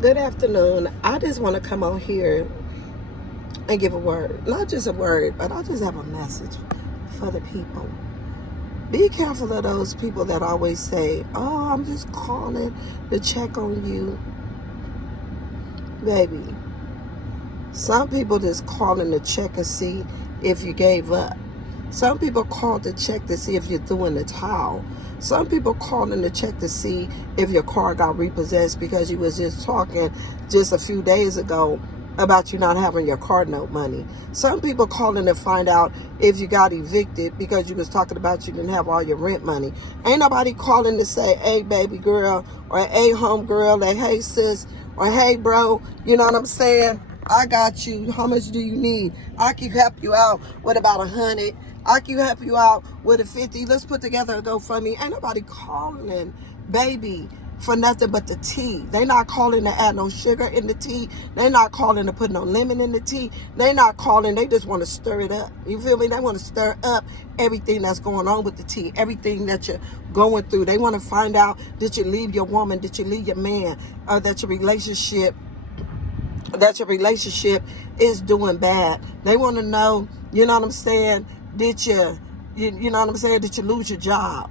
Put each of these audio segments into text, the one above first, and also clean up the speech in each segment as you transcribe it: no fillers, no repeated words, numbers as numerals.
Good afternoon. I just want to come on here and give a word. Not just a word, but I just have a message for the people. Be careful of those people that always say, "Oh, I'm just calling to check on you." Baby, some people just calling to check and see if you gave up. Some people call to check to see if you're throwing the towel. Some people calling to check to see if your car got repossessed because you was just talking just a few days ago about you not having your car note money. Some people calling to find out if you got evicted because you was talking about you didn't have all your rent money. Ain't nobody calling to say, "Hey, baby girl," or "Hey, home girl," or "Hey, sis," or "Hey, bro." You know what I'm saying? I got you. How much do you need? I can help you out with about 100. I can help you out with a 50. Let's put together a GoFundMe. Ain't nobody calling, baby, for nothing but the tea. They not calling to add no sugar in the tea. They not calling to put no lemon in the tea. They not calling. They just want to stir it up. You feel me? They want to stir up everything that's going on with the tea, everything that you're going through. They want to find out, did you leave your woman? Did you leave your man? That your relationship is doing bad. They want to know, you know what I'm saying, did you know what I'm saying, did you lose your job?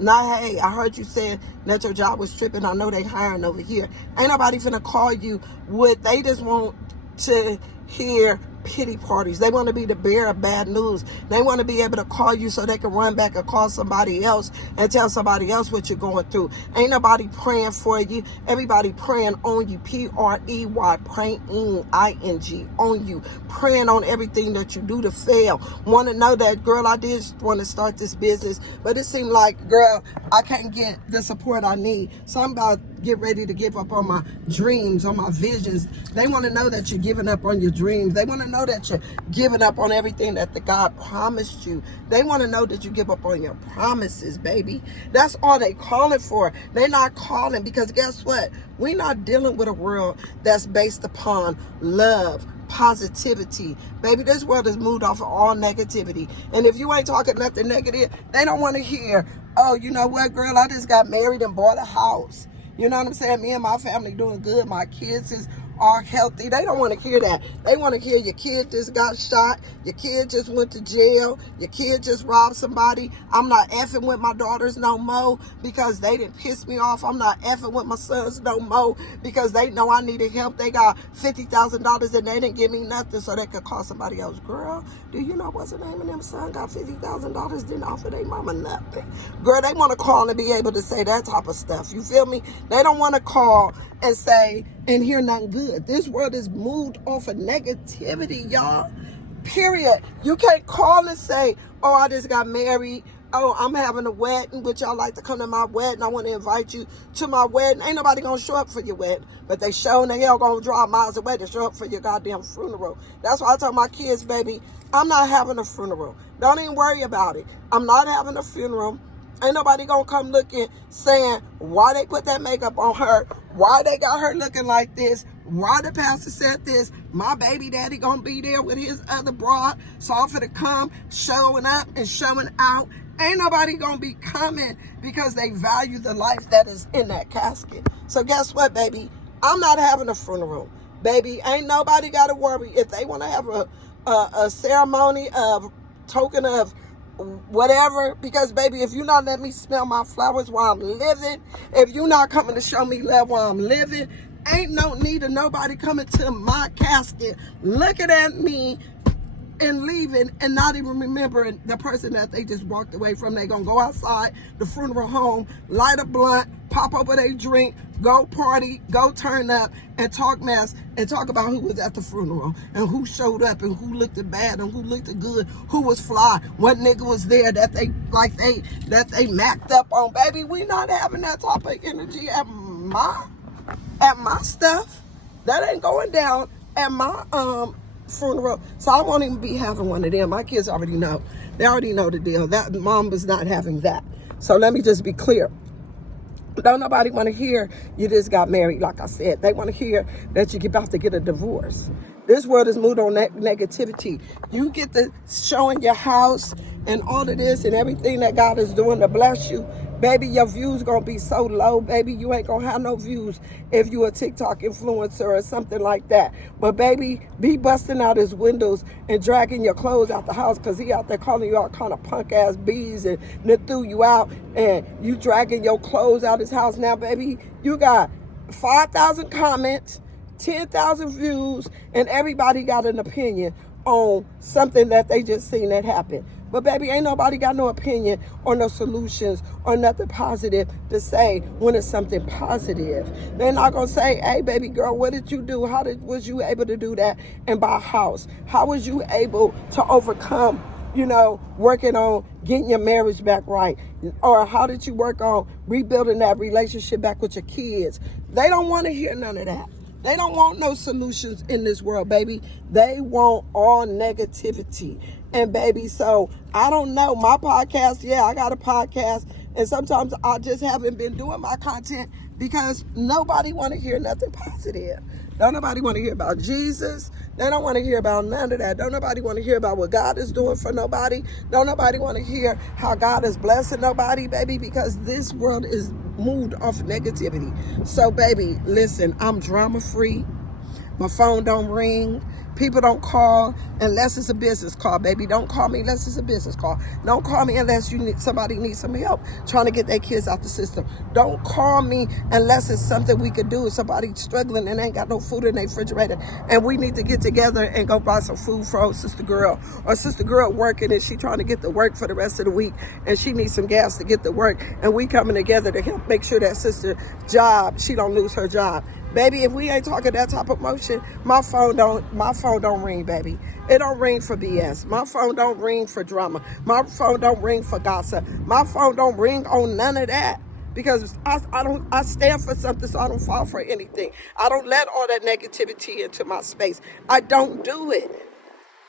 Now, hey, I heard you saying that your job was tripping. I know they hiring over here. Ain't nobody finna call you with, they just want to hear pity parties. They want to be the bearer of bad news. They want to be able to call you so they can run back and call somebody else and tell somebody else what you're going through. Ain't nobody praying for you. Everybody praying on you. P-R-E-Y, praying, I-N-G, on you. Praying on everything that you do to fail. Want to know that, girl, I did want to start this business, but it seemed like, girl, I can't get the support I need. So I'm about to get ready to give up on my dreams, on my visions. They want to know that you're giving up on your dreams. They want to know that you're giving up on everything that the God promised you. They want to know that you give up on your promises, baby. That's all they calling for. They're not calling because guess what? We're not dealing with a world that's based upon love, positivity. Baby, this world is moved off of all negativity. And if you ain't talking nothing negative, they don't want to hear, "Oh, you know what, girl, I just got married and bought a house. You know what I'm saying? Me and my family doing good. My kids are healthy." They don't want to hear that. They want to hear your kid just got shot. Your kid just went to jail. Your kid just robbed somebody. I'm not effing with my daughters no more because they didn't piss me off. I'm not effing with my sons no more because they know I needed help. They got $50,000 and they didn't give me nothing so they could call somebody else. Girl, do you know what's the name of them son got $50,000, didn't offer their mama nothing? Girl, they want to call and be able to say that type of stuff. You feel me? They don't want to call and say and hear nothing good. This world is moved off of negativity, y'all. Period. You can't call and say, "Oh, I just got married. Oh, I'm having a wedding. Would y'all like to come to my wedding? I want to invite you to my wedding." Ain't nobody gonna show up for your wedding, but they sure in the hell gonna drive miles away to show up for your goddamn funeral. That's why I tell my kids, baby, I'm not having a funeral. Don't even worry about it. I'm not having a funeral. Ain't nobody gonna come looking saying why they put that makeup on her, why they got her looking like this, why the pastor said this. My baby daddy gonna be there with his other broad, so I'm finna come showing up and showing out. Ain't nobody gonna be coming because they value the life that is in that casket. So guess what, baby? I'm not having a funeral. Baby, ain't nobody gotta worry. If they wanna have a ceremony of token of whatever, because baby, if you not let me smell my flowers while I'm living, if you not coming to show me love while I'm living, ain't no need of nobody coming to my casket looking at me and leaving and not even remembering the person that they just walked away from. They gonna go outside the funeral home, light a blunt, pop up with a drink, go party, go turn up, and talk mess, and talk about who was at the funeral, and who showed up, and who looked bad, and who looked good, who was fly, what nigga was there that they macked up on. Baby, we not having that type of energy at my stuff. That ain't going down at my funeral. So I won't even be having one of them. My kids already know. They already know the deal. That mom was not having that. So let me just be clear. Don't nobody want to hear you just got married, like I said. They want to hear that you're about to get a divorce. This world is moved on negativity. You get to showing your house and all of this and everything that God is doing to bless you. Baby, your views gonna be so low, baby, you ain't gonna have no views if you a TikTok influencer or something like that. But baby, be busting out his windows and dragging your clothes out the house because he out there calling you all kind of punk ass bees and then threw you out and you dragging your clothes out his house. Now, baby, you got 5,000 comments, 10,000 views, and everybody got an opinion on something that they just seen that happen. But baby, ain't nobody got no opinion or no solutions or nothing positive to say when it's something positive. They're not gonna say, hey baby girl, what did you do? Was you able to do that and buy a house? How was you able to overcome, working on getting your marriage back right? Or how did you work on rebuilding that relationship back with your kids? They don't want to hear none of that. They don't want no solutions in this world, baby. They want all negativity. And baby, so I don't know. My podcast, yeah, I got a podcast. And sometimes I just haven't been doing my content because nobody want to hear nothing positive. Don't nobody want to hear about Jesus. They don't want to hear about none of that. Don't nobody want to hear about what God is doing for nobody. Don't nobody want to hear how God is blessing nobody, baby, because this world is moved off negativity. So, baby, listen, I'm drama free. My phone don't ring. People don't call unless it's a business call, baby. Don't call me unless it's a business call. Don't call me unless somebody needs some help trying to get their kids out the system. Don't call me unless it's something we could do. Somebody struggling and ain't got no food in their refrigerator, and we need to get together and go buy some food for old sister girl. Or sister girl working and she trying to get to work for the rest of the week, and she needs some gas to get to work, and we coming together to help make sure that sister job, she don't lose her job. Baby, if we ain't talking that type of motion, my phone don't ring, baby. It don't ring for BS. My phone don't ring for drama. My phone don't ring for gossip. My phone don't ring on none of that. Because I stand for something, so I don't fall for anything. I don't let all that negativity into my space. I don't do it.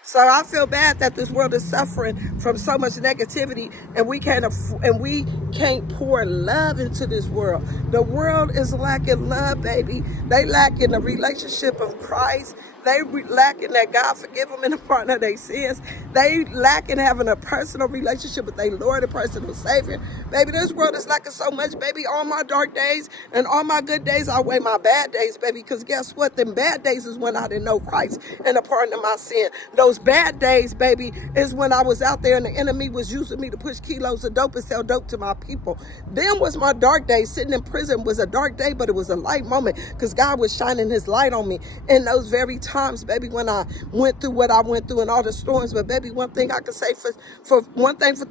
So I feel bad that this world is suffering from so much negativity, and we can't pour love into this world. The world is lacking love, baby. They lacking the relationship of Christ. They lacking that God forgive them in the pardon of their sins. They lacking having a personal relationship with their Lord and personal Savior. Baby, this world is lacking so much, baby. All my dark days and all my good days outweigh my bad days, baby. Because guess what? Them bad days is when I didn't know Christ and the pardon of my sin. Those bad days, baby, is when I was out there and the enemy was using me to push kilos of dope and sell dope to my people. Then was my dark day. Sitting in prison was a dark day, but it was a light moment because God was shining his light on me in those very times, baby, when I went through what I went through and all the storms. But baby, one thing I can say for one thing for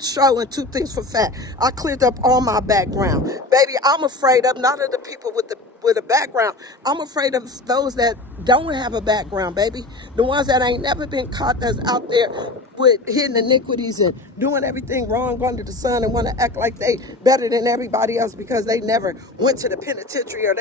show and two things for fact, I cleared up all my background. Baby, I'm afraid of not of the people with a background. I'm afraid of those that don't have a background, baby. The ones that ain't never been caught, that's out there with hidden iniquities and doing everything wrong under the sun and want to act like they better than everybody else because they never went to the penitentiary or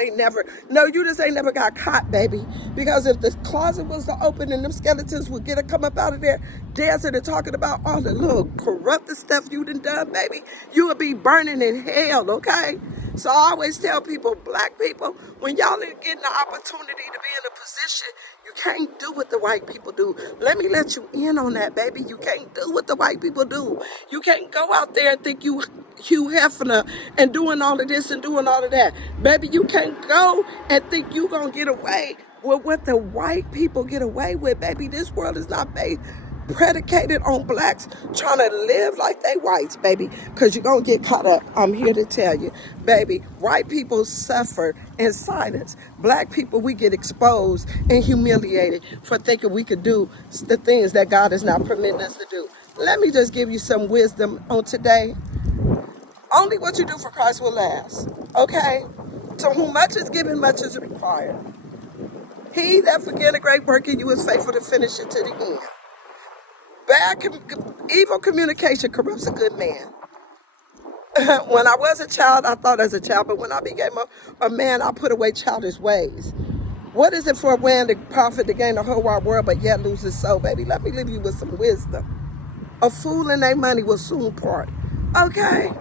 no, you just ain't never got caught, baby. Because if the closet was to open and them skeletons would come up out of there dancing and talking about all the little corrupted stuff you done, baby, you would be burning in hell, okay? So I always tell people, black people, when y'all are getting the opportunity to be in a position, you can't do what the white people do. Let me let you in on that, baby. You can't do what the white people do. You can't go out there and think you Hugh Hefner and doing all of this and doing all of that. Baby, you can't go and think you gonna get away with what the white people get away with, baby. This world is not predicated on blacks trying to live like they whites, baby, because you're going to get caught up. I'm here to tell you, baby, white people suffer in silence. Black people, we get exposed and humiliated for thinking we could do the things that God is not permitting us to do. Let me just give you some wisdom on today. Only what you do for Christ will last, okay? To whom much is given, much is required. He that began a great work in you is faithful to finish it to the end. Evil communication corrupts a good man. When I was a child, I thought as a child, but when I became a man, I put away childish ways. What is it for a man to profit to gain the whole wide world, but yet lose his soul, baby? Let me leave you with some wisdom. A fool and their money will soon part. Okay?